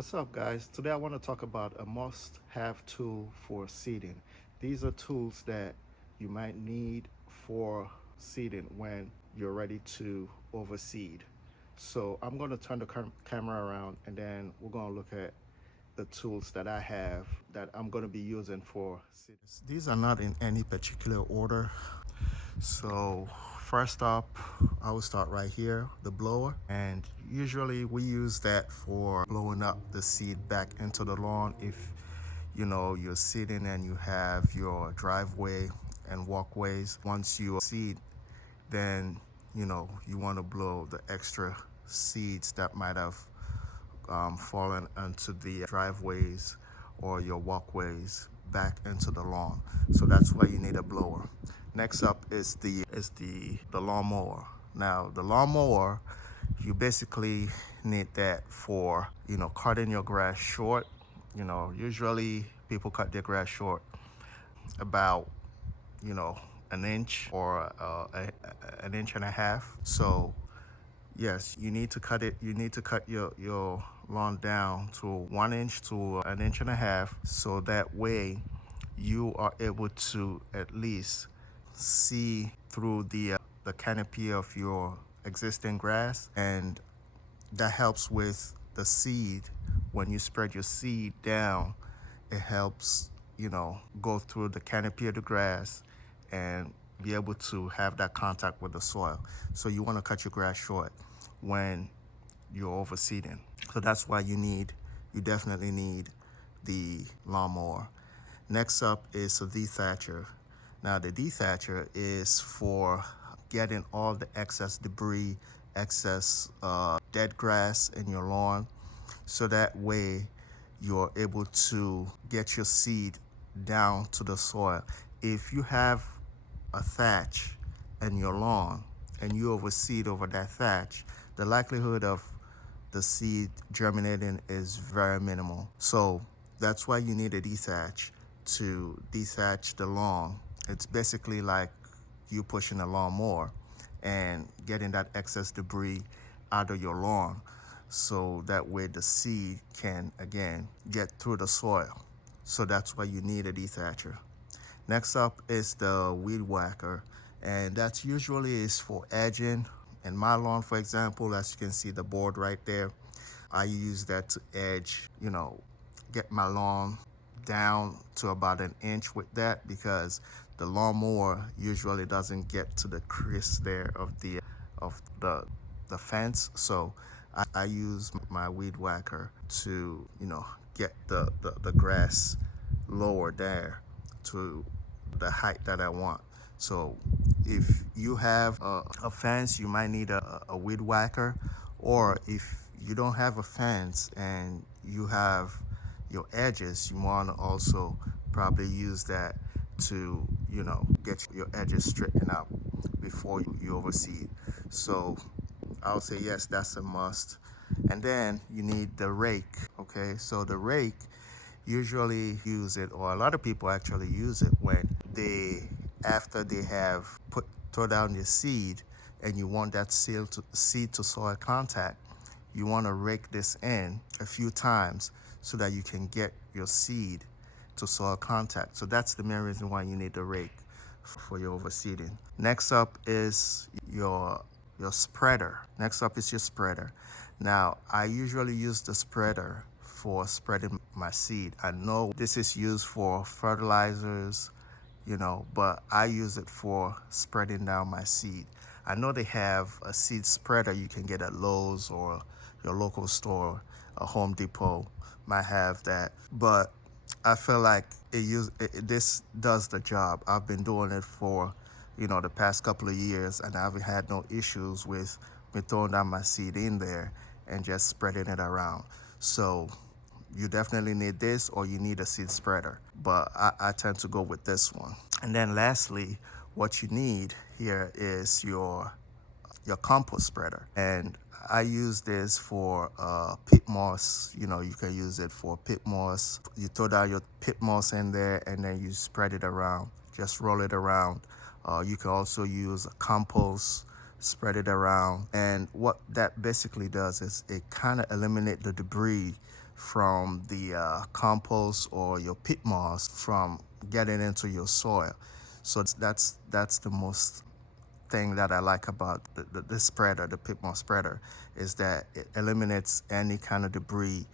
What's up, guys? Today I want to talk about a must-have tool for seeding. These are tools that you might need for seeding when you're ready to overseed. So I'm going to turn the camera around and then we're going to look at the tools that I have that I'm going to be using for seeding. These are not in any particular order. So first up, I will start right here, the blower. And usually we use that for blowing up the seed back into the lawn if you're seeding and you have your driveway and walkways. Once you seed, then you want to blow the extra seeds that might have fallen into the driveways or your walkways back into the lawn. So that's why you need a blower. Next up is the lawnmower. Now the lawnmower, you basically need that for cutting your grass short. Usually people cut their grass short about you know an inch or an inch and a half. So yes, you need to cut it. You need to cut your lawn down to 1 inch to an inch and a half, so that way you are able to at least see through the canopy of your existing grass, and that helps with the seed. When you spread your seed down, it helps go through the canopy of the grass and be able to have that contact with the soil. So you want to cut your grass short when you're overseeding. So that's why you definitely need the lawnmower. Next up is a dethatcher. Now the dethatcher is for getting all the excess debris, excess dead grass in your lawn, so that way you're able to get your seed down to the soil. If you have a thatch in your lawn and you overseed over that thatch, the likelihood of the seed germinating is very minimal. So that's why you need a dethatch to dethatch the lawn. It's basically like you pushing a lawnmower and getting that excess debris out of your lawn, so that way the seed can again get through the soil. So that's why you need a dethatcher. Next up is the weed whacker, and that's usually is for edging. In my lawn, for example, as you can see the board right there, I use that to edge, get my lawn down to about an inch with that, because the lawnmower usually doesn't get to the crease there of the fence. So I use my weed whacker to get the grass lower there to the height that I want. So if you have a fence, you might need a weed whacker. Or if you don't have a fence and you have your edges, you want to also probably use that to get your edges straightened out before you overseed. So I would say yes, that's a must. And then you need the rake. Okay, so the rake, usually use it, or a lot of people actually use it when after they have throw down your seed, and you want that seed to soil contact. You want to rake this in a few times so that you can get your seed to soil contact. So that's the main reason why you need the rake for your overseeding. Next up is your spreader. Next up is your spreader. Now, I usually use the spreader for spreading my seed. I know this is used for fertilizers, but I use it for spreading down my seed. I know they have a seed spreader you can get at Lowe's or your local store. A Home Depot might have that, but I feel like this does the job. I've been doing it for the past couple of years, and I haven't had no issues with me throwing down my seed in there and just spreading it around. So you definitely need this, or you need a seed spreader, but I tend to go with this one. And then lastly, what you need here is your compost spreader, and I use this for pit moss. You can use it for pit moss. You throw down your pit moss in there and then you spread it around, just roll it around. You can also use a compost, spread it around, and what that basically does is it kind of eliminates the debris from the compost or your pit moss from getting into your soil. So that's the most thing that I like about the spreader, the pit moss spreader, is that it eliminates any kind of debris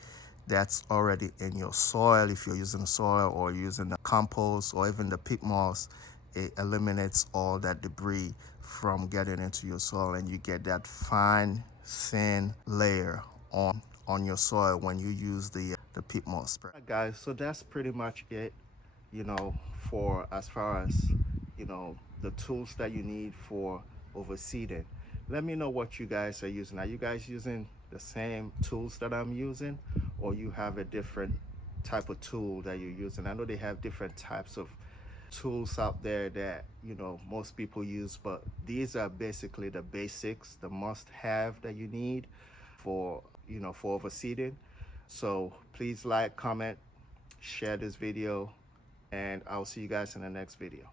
that's already in your soil. If you're using soil or using the compost or even the pit moss, it eliminates all that debris from getting into your soil, and you get that fine thin layer on your soil when you use the pit moss spreader. Guys, so that's pretty much it, you know, for as far as, you know, the tools that you need for overseeding. Let me know what you guys are using. Are you guys using the same tools that I'm using, or you have a different type of tool that you're using? I know they have different types of tools out there that, you know, most people use, but these are basically the basics, the must have that you need for, you know, for overseeding. So please like, comment, share this video, and I'll see you guys in the next video.